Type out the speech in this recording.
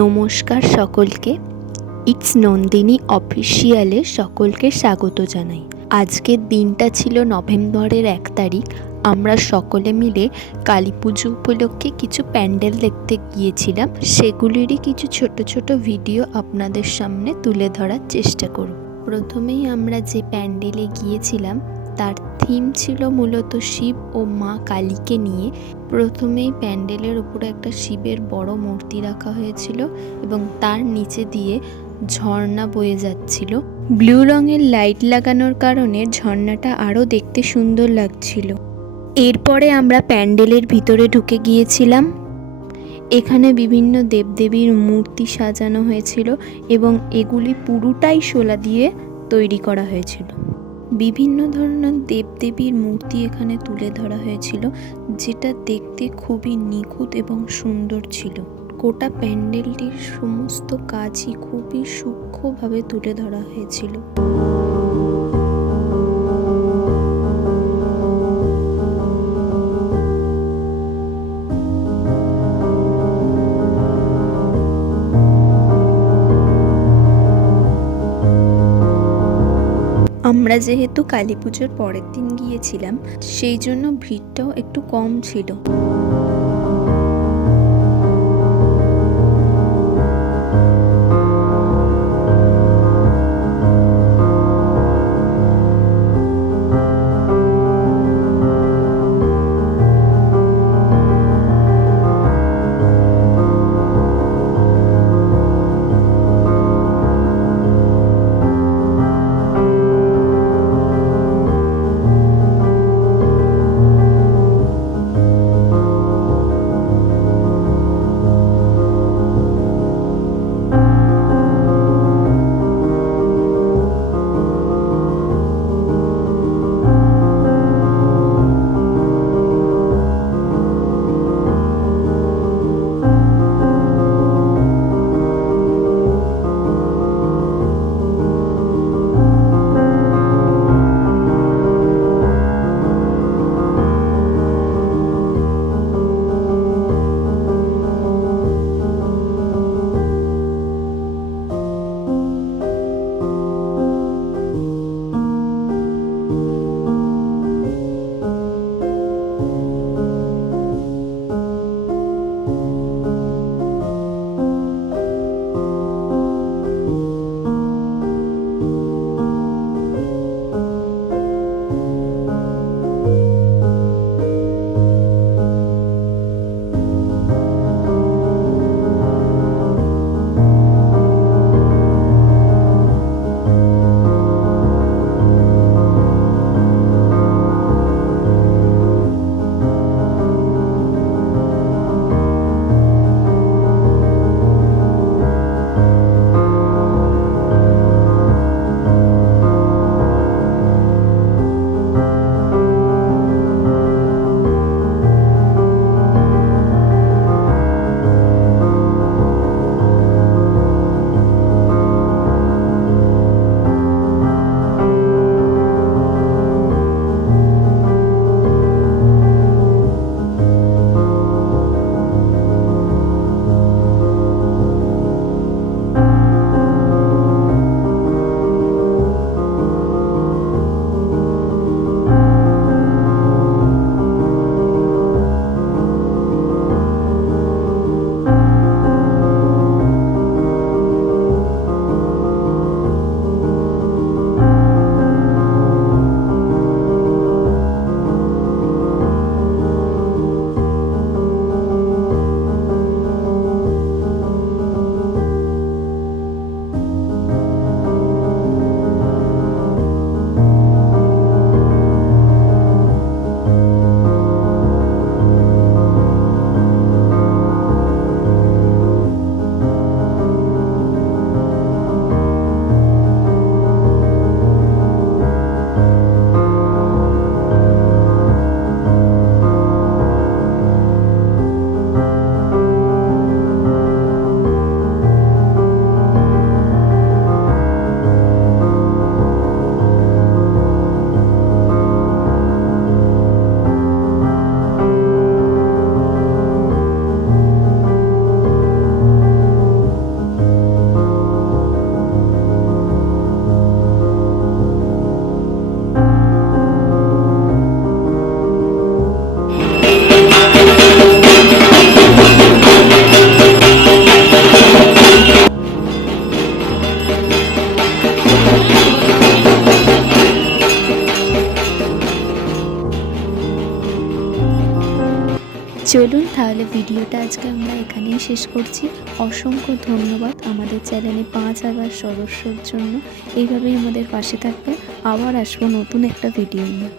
নমস্কার সকলকে। ইটস নন্দিনী অফিসিয়ালে সকলকে স্বাগত জানাই। আজকের দিনটা ছিল নভেম্বরের 1 তারিখ। আমরা সকলে মিলে কালী পুজো উপলক্ষে কিছু প্যান্ডেল দেখতে গিয়েছিলাম। সেগুলিরই কিছু ছোট ছোট ভিডিও আপনাদের সামনে তুলে ধরার চেষ্টা করব। প্রথমেই আমরা যে প্যান্ডেলে গিয়েছিলাম তার থিম ছিল মূলত শিব ও মা কালীকে নিয়ে। প্রথমেই প্যান্ডেলের উপরে একটা শিবের বড় মূর্তি রাখা হয়েছিল এবং তার নিচে দিয়ে ঝর্ণা বয়ে যাচ্ছিল। ব্লু রঙের লাইট লাগানোর কারণে ঝর্ণাটা আরও দেখতে সুন্দর লাগছিল। এরপরে আমরা প্যান্ডেলের ভিতরে ঢুকে গিয়েছিলাম। এখানে বিভিন্ন দেবদেবীর মূর্তি সাজানো হয়েছিল এবং এগুলি পুরোটাই শোলা দিয়ে তৈরি করা হয়েছিল। বিভিন্ন ধরনের দেবদেবীর মূর্তি এখানে তুলে ধরা হয়েছিল, যেটা দেখতে খুবই নিখুঁত এবং সুন্দর ছিল। গোটা প্যান্ডেলটির সমস্ত কাজই খুবই সূক্ষ্মভাবে তুলে ধরা হয়েছিল। আমরা যেহেতু কালী পুজোর পরের দিন গিয়েছিলাম, সেই জন্য ভিড়টাও একটু কম ছিল। চলুন তাহলে ভিডিওটা আজকে আমরা এখানেই শেষ করছি। অসংখ্য ধন্যবাদ আমাদের চ্যানেলে 5,000 সদস্যর জন্য। এইভাবেই আমাদের পাশে থাকবে। আবার আসবো নতুন একটা ভিডিও নিয়ে।